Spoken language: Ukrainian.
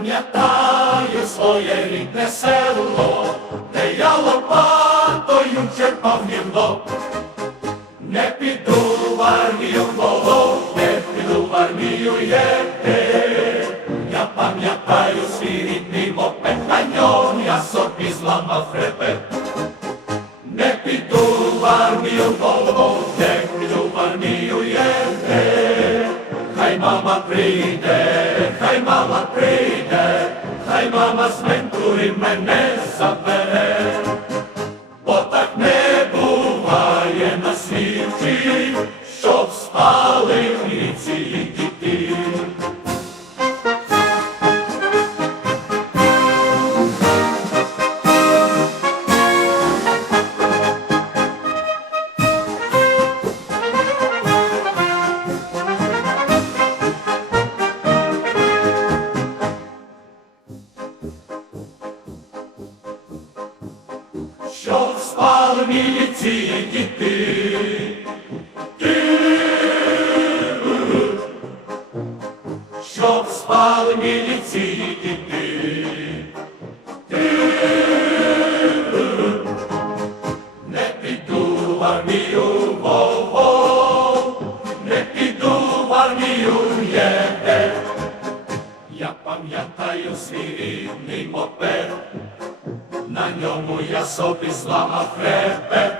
пам'ятаю своє рідне село, де я лопатою черпав гівно. Не піду в армію волов, не піду в армію є. Я пам'ятаю свій рідний мопед, на ньому я собі зламав хребет. Не піду в армію волов, не піду в армію мама прийде, хай мама прийде, хай мама з ментури мене забере. Бо так не буває на світі, щоб спали в діти. Щоб спали міліції діти. Щоб спали міліції діти. Не піду в армію, не піду в армію, є. Я пам'ятаю свій рідний мопед, на ньому я собі зламав хребет.